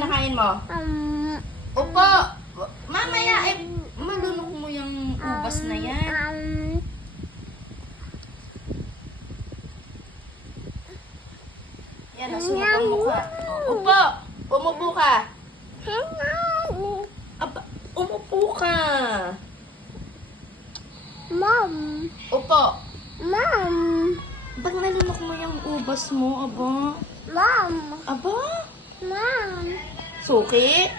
na kain mo? Opo. Mamaya, malunok mo yung ubas na yan. Yan, nasunog ang mukha. Opo. Umupo ka. Aba, umupo ka. Mom. Opo. Mom. Ba't nalunok mo yung ubas mo, aba? Mom. Aba? Mom. Suki?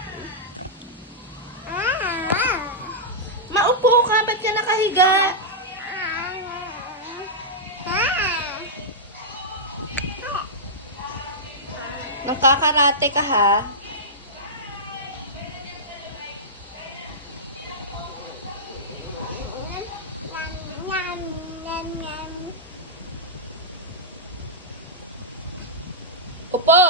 Maupo ka, ba't ka nakahiga? Nagkakarate ka ha? Opo!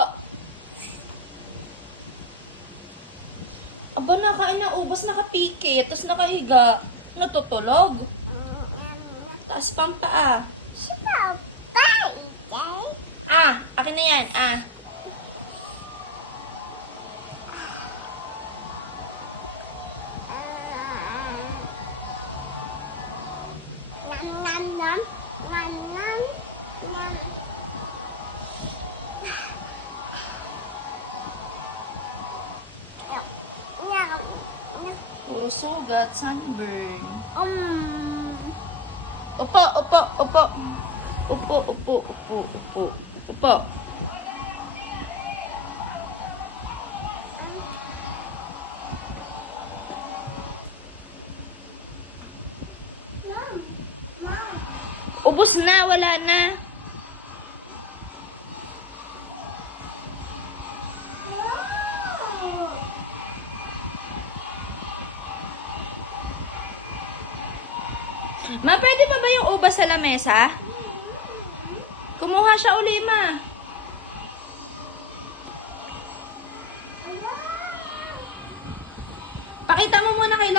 Aba, nakain ng ubas, nakapikit, tapos nakahiga, natutulog. Taas pang paa. Ah, akin na yan, ah. Puro sugat, sunburn. Opo, opo, opo. Upo, upo, upo, upo. Upo. Ubus na, wala na. Ma, pwede pa ba yung ubas sa lamesa? Kumuha siya uli, ma. Pakita mo muna kay